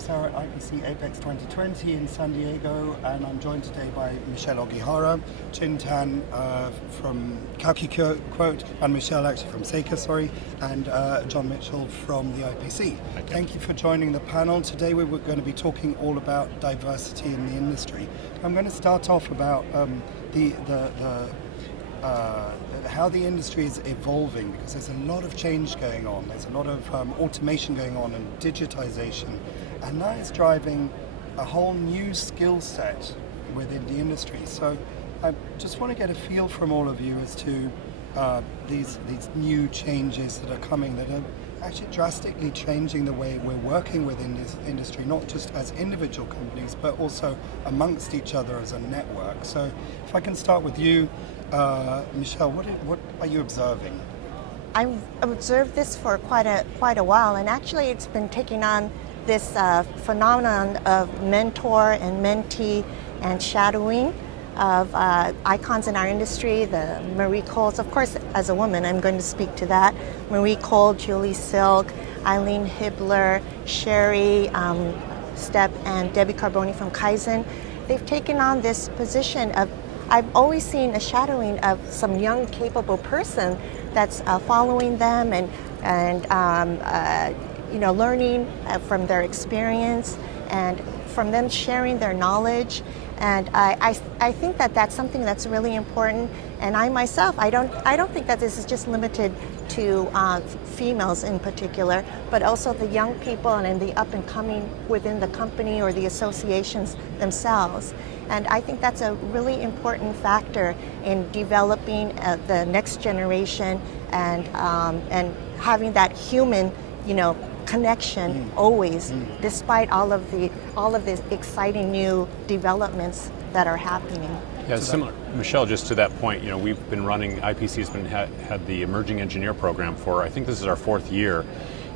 Sauer at IPC Apex 2020 in San Diego, and I'm joined today by Michelle Ogihara, Chintan from CALCUQUOTE, and Michelle actually from SEIKA, sorry, and John Mitchell from the IPC. Thank you for joining the panel. Today we were going to be talking all about diversity in the industry. I'm going to start off about how the industry is evolving, because there's a lot of change going on. There's a lot of automation going on and digitization, and that is driving a whole new skill set within the industry. So I just want to get a feel from all of you as to these new changes that are coming, that are actually drastically changing the way we're working within this industry, not just as individual companies, but also amongst each other as a network. So if I can start with you, Michelle, what are you observing? I've observed this for quite a while, and actually it's been taking on this phenomenon of mentor and mentee and shadowing of icons in our industry, the Marie Coles. Of course, as a woman, I'm going to speak to that. Marie Cole, Julie Silk, Eileen Hibbler, Sherry Stepp, and Debbie Carboni from Kaizen. They've taken on this position of, I've always seen a shadowing of some young, capable person that's following them and learning from their experience and from them sharing their knowledge. And I think that that's something that's really important. And I myself, I don't think that this is just limited to females in particular, but also the young people and the up and coming within the company or the associations themselves. And I think that's a really important factor in developing the next generation and having that human, connection always, despite all of the exciting new developments that are happening. Yeah, similar. Michelle, just to that point, we've been running, IPC has had the Emerging Engineer Program for, I think this is our 4th year.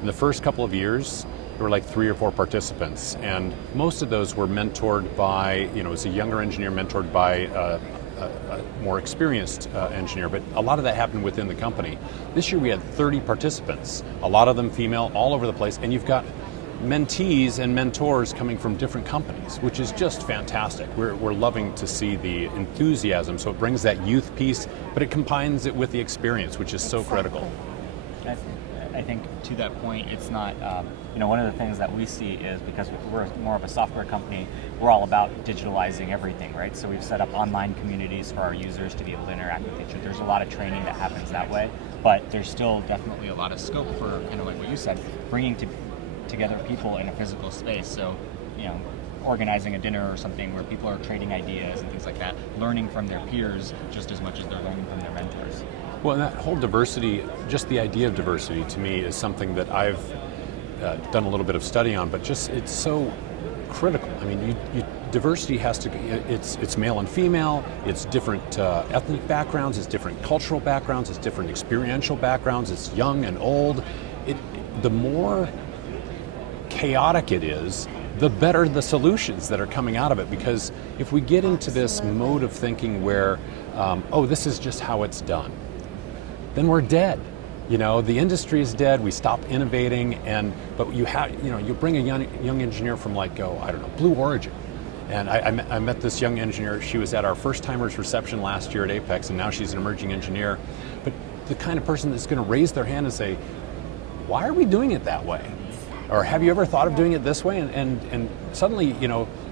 In the first couple of years, there were like 3 or 4 participants, and most of those were mentored by, as a younger engineer mentored by a more experienced engineer, but a lot of that happened within the company. This year we had 30 participants, a lot of them female, all over the place, and you've got mentees and mentors coming from different companies, which is just fantastic. We're loving to see the enthusiasm, so it brings that youth piece, but it combines it with the experience, which is so critical. I think to that point, it's not, one of the things that we see is, because we're more of a software company, we're all about digitalizing everything, right? So we've set up online communities for our users to be able to interact with each other. There's a lot of training that happens that way, but there's still definitely a lot of scope for, kind of like what you said, bringing together people in a physical space. So, organizing a dinner or something where people are trading ideas and things like that, learning from their peers just as much as they're learning from their mentors. Well, and that whole diversity, just the idea of diversity, to me is something that I've done a little bit of study on, but just it's so critical. I mean, diversity has to, it's male and female, it's different ethnic backgrounds, it's different cultural backgrounds, it's different experiential backgrounds, it's young and old. The more chaotic it is, the better the solutions that are coming out of it, because if we get into this mode of thinking where, this is just how it's done, then we're dead. The industry is dead. We stop innovating, but you bring a young engineer from Blue Origin, and I met this young engineer. She was at our first timers reception last year at Apex, and now she's an emerging engineer. But the kind of person that's going to raise their hand and say, "Why are we doing it that way?" Or have you ever thought of doing it this way? And suddenly,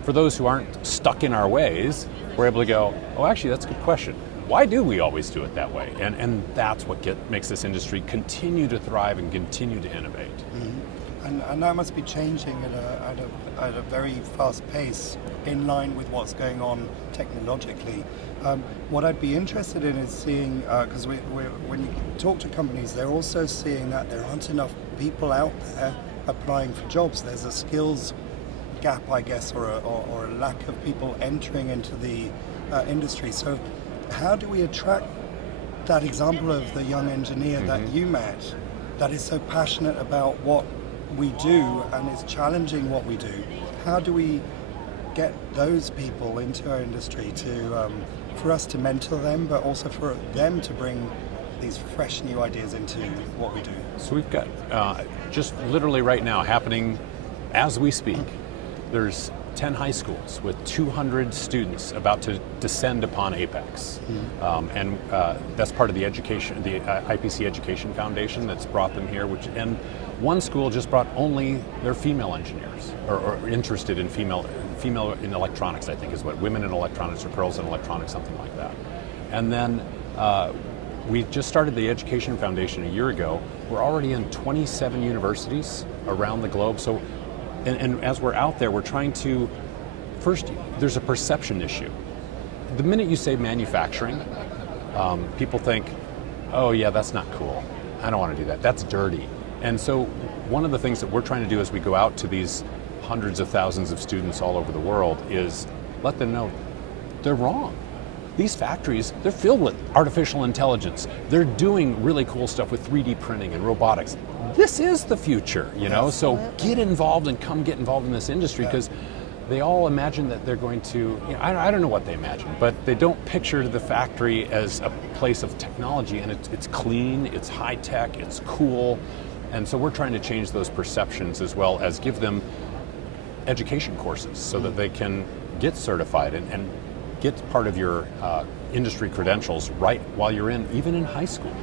for those who aren't stuck in our ways, we're able to go, "Oh, actually, that's a good question. Why do we always do it that way?" And that's what makes this industry continue to thrive and continue to innovate. Mm-hmm. And that must be changing at a very fast pace, in line with what's going on technologically. What I'd be interested in is seeing, because when you talk to companies, they're also seeing that there aren't enough people out there applying for jobs. There's a skills gap, I guess, or a lack of people entering into the industry. So how do we attract that example of the young engineer that you met, that is so passionate about what we do and is challenging what we do? How do we get those people into our industry for us to mentor them, but also for them to bring these fresh new ideas into what we do? So we've got just literally right now happening as we speak, there's 10 high schools with 200 students about to descend upon Apex. And that's part of the education, the IPC Education Foundation that's brought them here, and one school just brought only their female engineers, or interested in female in electronics, I think is what, women in electronics or girls in electronics, something like that. And then we just started the Education Foundation a year ago. We're already in 27 universities around the globe. So, and as we're out there, we're trying to, first, there's a perception issue. The minute you say manufacturing, people think, oh yeah, that's not cool. I don't want to do that. That's dirty. And so one of the things that we're trying to do as we go out to these hundreds of thousands of students all over the world is let them know they're wrong. These factories, they're filled with artificial intelligence. They're doing really cool stuff with 3D printing and robotics. This is the future, you know? So get involved and come get involved in this industry, because they all imagine that they're going to, you know, I don't know what they imagine, but they don't picture the factory as a place of technology, and it's clean, it's high tech, it's cool. And so we're trying to change those perceptions, as well as give them education courses so that they can get certified and get part of your industry credentials right while you're even in high school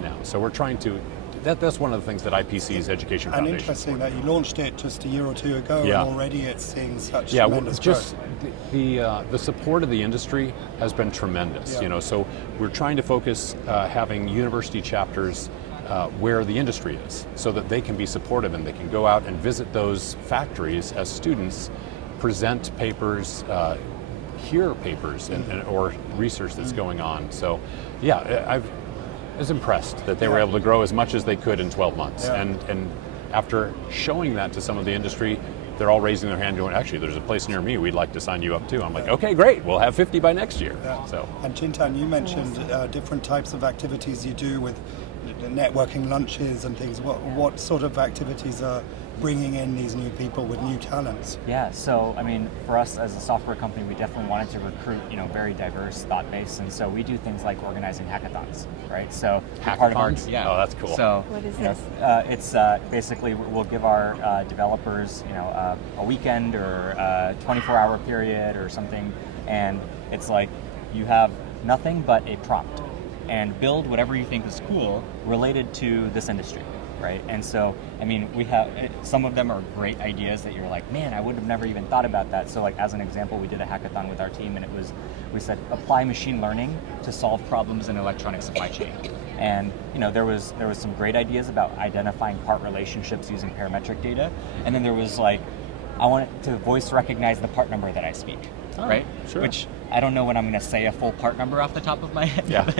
now. So we're trying to, that's one of the things that IPC's Education Foundation. And interesting that you launched it just a year or two ago, and already it's seeing such tremendous growth. The support of the industry has been tremendous. You know, so we're trying to focus having university chapters where the industry is, so that they can be supportive and they can go out and visit those factories as students, present papers, hear papers or research that's going on. So yeah, I was impressed that they were able to grow as much as they could in 12 months. And after showing that to some of the industry, they're all raising their hand going, actually, there's a place near me we'd like to sign you up to. I'm like, okay, great, we'll have 50 by next year. So. And Chintan, you mentioned different types of activities you do with networking lunches and things. What sort of activities are bringing in these new people with new talents? Yeah, so I mean, for us as a software company, we definitely wanted to recruit, you know, very diverse thought base, and so we do things like organizing hackathons, right? So part of our, oh, that's cool. So what is this? It's basically we'll give our developers, you know, a weekend or a 24-hour period or something, and it's like you have nothing but a prompt, and build whatever you think is cool related to this industry. Right, and so I mean, we have some of them are great ideas that you're like, man, I would have never even thought about that. So like as an example, we did a hackathon with our team, and we said apply machine learning to solve problems in electronic supply chain. And you know, there was some great ideas about identifying part relationships using parametric data, and then there was like, I want it to voice recognize the part number that I speak. Right, sure. Which I don't know when I'm going to say a full part number off the top of my head. Yeah.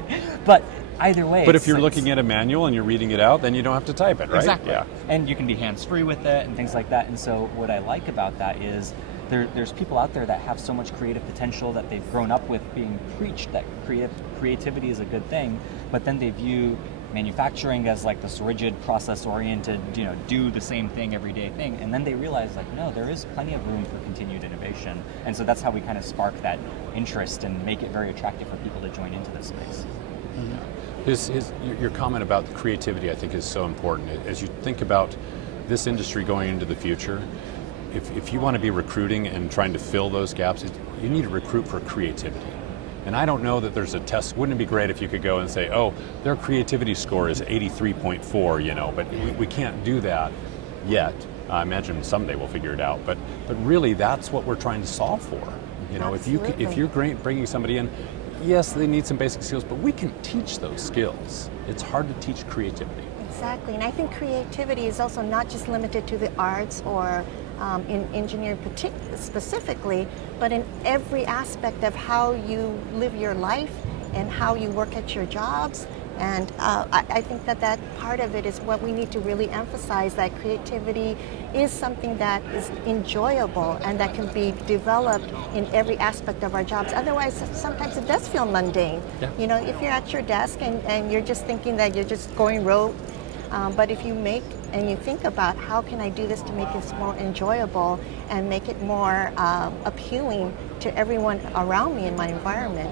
But either way. But if you're looking at a manual and you're reading it out, then you don't have to type it, right? Exactly. Yeah. And you can be hands-free with it and things like that. And so what I like about that is there's people out there that have so much creative potential that they've grown up with being preached that creativity is a good thing, but then they view manufacturing as like this rigid, process-oriented, you know, do the same thing every day thing, and then they realize like, no, there is plenty of room for continued innovation, and so that's how we kind of spark that interest and make it very attractive for people to join into this space. Your comment about the creativity, I think, is so important. As you think about this industry going into the future, if you want to be recruiting and trying to fill those gaps, you need to recruit for creativity. And I don't know that there's a test. Wouldn't it be great if you could go and say, oh, their creativity score is 83.4, you know, but we can't do that yet. I imagine someday we'll figure it out. But really, that's what we're trying to solve for. You know, if you're bringing somebody in, yes, they need some basic skills, but we can teach those skills. It's hard to teach creativity. Exactly, and I think creativity is also not just limited to the arts or in engineering specifically, but in every aspect of how you live your life and how you work at your jobs. And I think that part of it is what we need to really emphasize, that creativity is something that is enjoyable and that can be developed in every aspect of our jobs. Otherwise, sometimes it does feel mundane. Yeah. You know, if you're at your desk and you're just thinking that you're just going rote, but if you make and you think about how can I do this to make this more enjoyable and make it more appealing to everyone around me in my environment,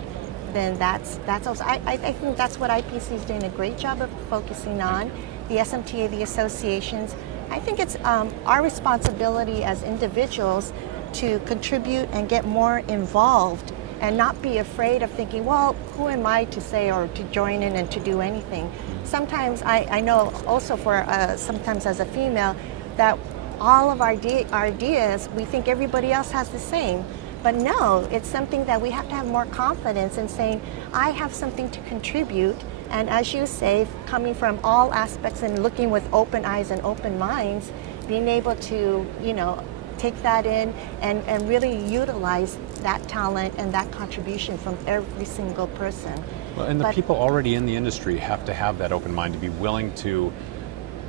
then that's also, I think that's what IPC is doing a great job of focusing on. The SMTA, the associations, I think it's our responsibility as individuals to contribute and get more involved and not be afraid of thinking, well, who am I to say or to join in and to do anything? Sometimes I know also for sometimes as a female that all of our ideas, we think everybody else has the same. But no, it's something that we have to have more confidence in saying, I have something to contribute. And as you say, coming from all aspects and looking with open eyes and open minds, being able to, take that in and really utilize that talent and that contribution from every single person. Well, and the people already in the industry have to have that open mind to be willing to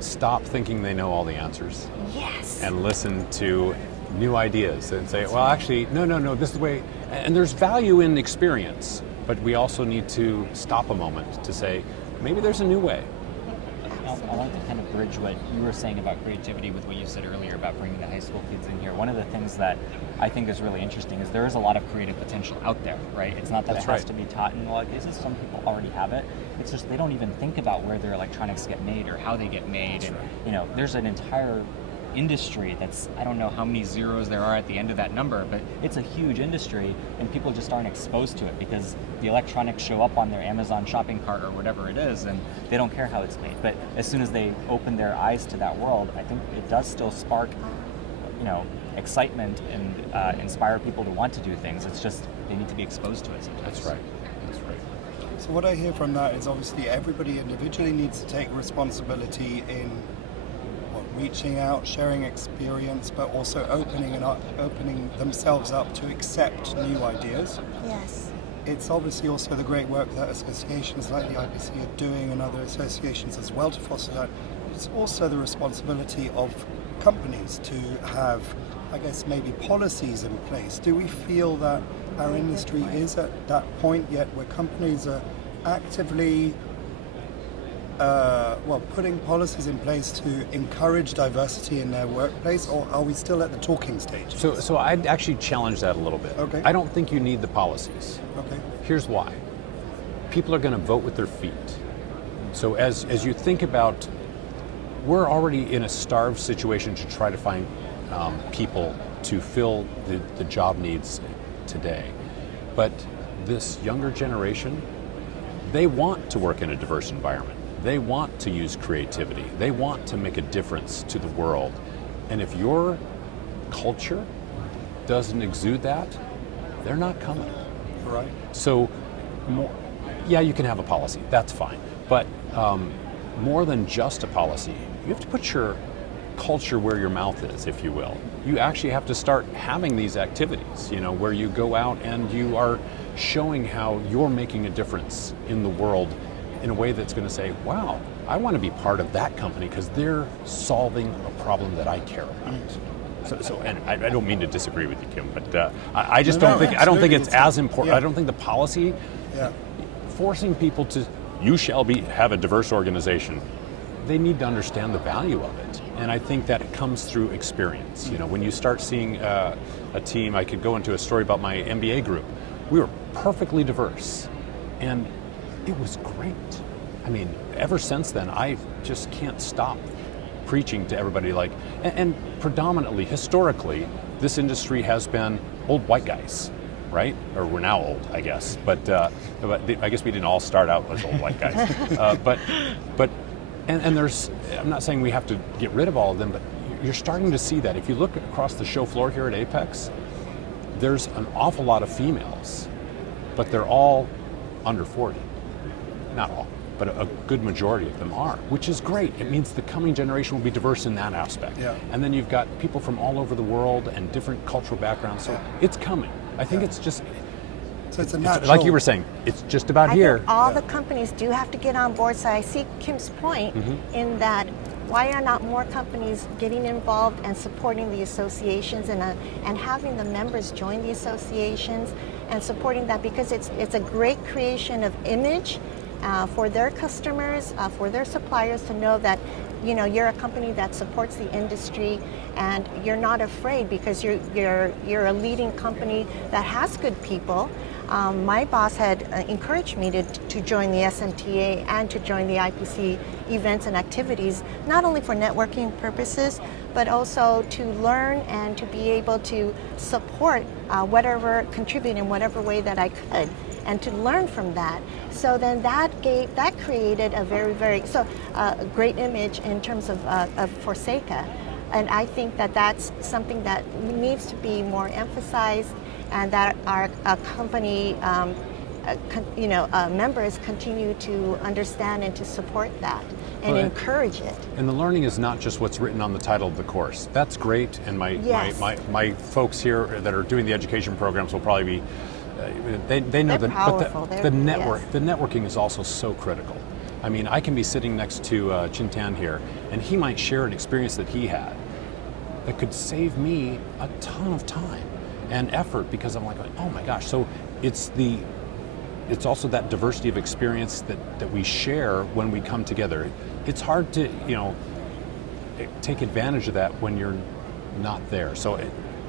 stop thinking they know all the answers. Yes. And listen to new ideas and say, well, actually, no, this is the way. And there's value in experience, but we also need to stop a moment to say, maybe there's a new way. I want to kind of bridge what you were saying about creativity with what you said earlier about bringing the high school kids in here. One of the things that I think is really interesting is there is a lot of creative potential out there, right? It's not that it has to be taught in a lot of cases. Some people already have it. It's just they don't even think about where their electronics get made or how they get made. And, there's an entire industry that's, I don't know how many zeros there are at the end of that number, but it's a huge industry and people just aren't exposed to it because the electronics show up on their Amazon shopping cart or whatever it is and they don't care how it's made. But as soon as they open their eyes to that world, I think it does still spark, excitement and inspire people to want to do things. It's just they need to be exposed to it sometimes. That's right. So what I hear from that is obviously everybody individually needs to take responsibility in reaching out, sharing experience, but also opening themselves up to accept new ideas. Yes. It's obviously also the great work that associations like the IBC are doing and other associations as well to foster that. It's also the responsibility of companies to have, I guess, maybe policies in place. Do we feel that our industry is at that point yet where companies are actively putting policies in place to encourage diversity in their workplace, or are we still at the talking stage? So I'd actually challenge that a little bit. Okay. I don't think you need the policies. Okay. Here's why. People are going to vote with their feet. So as you think about, we're already in a starved situation to try to find people to fill the job needs today. But this younger generation, they want to work in a diverse environment. They want to use creativity. They want to make a difference to the world. And if your culture doesn't exude that, they're not coming. Right. So, you can have a policy. That's fine. But more than just a policy, you have to put your culture where your mouth is, if you will. You actually have to start having these activities, where you go out and you are showing how you're making a difference in the world in a way that's going to say, wow, I want to be part of that company because they're solving a problem that I care about. So, and I don't mean to disagree with you, Kim, but I just don't think it's as important. I don't think the policy forcing people to, you shall have a diverse organization. They need to understand the value of it, and I think that it comes through experience. When you start seeing a team, I could go into a story about my MBA group. We were perfectly diverse, and it was great. I mean, ever since then, I just can't stop preaching to everybody and predominantly, historically, this industry has been old white guys, right? Or we're now old, I guess. But I guess we didn't all start out as old white guys. And there's, I'm not saying we have to get rid of all of them, but you're starting to see that. If you look across the show floor here at Apex, there's an awful lot of females, but they're all under 40. Not all, but a good majority of them are, which is great. It means the coming generation will be diverse in that aspect. Yeah. And then you've got people from all over the world and different cultural backgrounds, so it's coming. I think it's just, so it's a natural, like you were saying, it's just about here. I think all the companies do have to get on board, so I see Kim's point in that why are not more companies getting involved and supporting the associations and having the members join the associations and supporting that, because it's a great creation of image for their customers, for their suppliers to know that you're a company that supports the industry and you're not afraid because you're a leading company that has good people. My boss had encouraged me to join the SMTA and to join the IPC events and activities, not only for networking purposes, but also to learn and to be able to support contribute in whatever way that I could, and to learn from that. So then that created a very great image in terms of for SEIKA. And I think that that's something that needs to be more emphasized, and that our company members continue to understand and to support that and encourage it. And the learning is not just what's written on the title of the course. That's great, and my folks here that are doing the education programs will probably be, they know They're that, powerful. but the networking is also so critical. I mean, I can be sitting next to Chintan here, and he might share an experience that he had that could save me a ton of time and effort, because I'm like, oh my gosh. So it's also that diversity of experience that we share when we come together. It's hard to take advantage of that when you're not there. So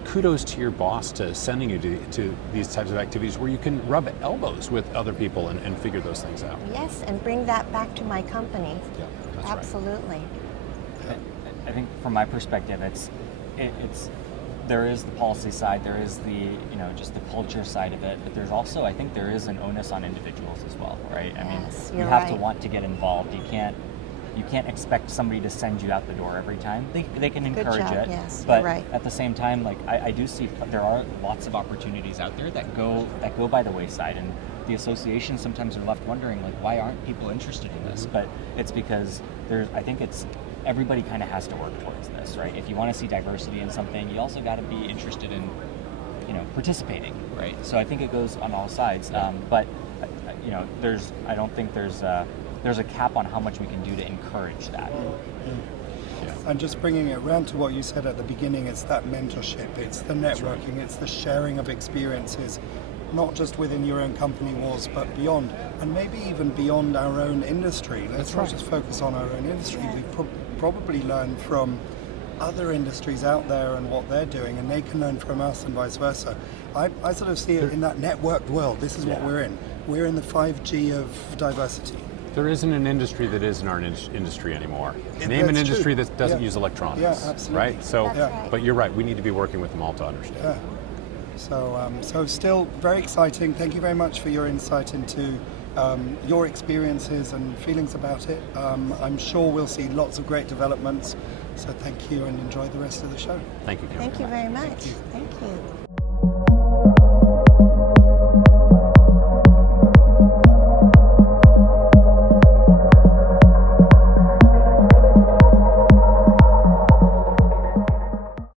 kudos to your boss to sending you to these types of activities where you can rub elbows with other people and figure those things out. Yes, and bring that back to my company. Yeah, that's Absolutely. Right. I think from my perspective, it's there is the policy side, there is the just the culture side of it, but there's also, I think there is an onus on individuals as well, right? I mean, you have to want to get involved. You can't expect somebody to send you out the door every time. They can encourage it, yes, but right. at the same time, like I do see there are lots of opportunities out there that go by the wayside, and the associations sometimes are left wondering, like, why aren't people interested in this? But it's because I think everybody kind of has to work towards this, right? If you want to see diversity in something, you also got to be interested in participating, right? So I think it goes on all sides, but I don't think there's a cap on how much we can do to encourage that. Yeah. And just bringing it around to what you said at the beginning, it's that mentorship, it's the networking, it's the sharing of experiences, not just within your own company walls, but beyond, and maybe even beyond our own industry. Let's not just focus on our own industry. We probably learn from other industries out there and what they're doing, and they can learn from us and vice versa. I sort of see it in that networked world. This is what we're in. We're in the 5G of diversity. There isn't an industry that isn't our industry anymore. Name an That's industry true. that doesn't use electronics. Yeah, absolutely. Right? So, That's right. but you're right. We need to be working with them all to understand. Yeah. So still very exciting. Thank you very much for your insight into your experiences and feelings about it. I'm sure we'll see lots of great developments. So thank you, and enjoy the rest of the show. Thank you, Kim. Thank you very much. Thank you.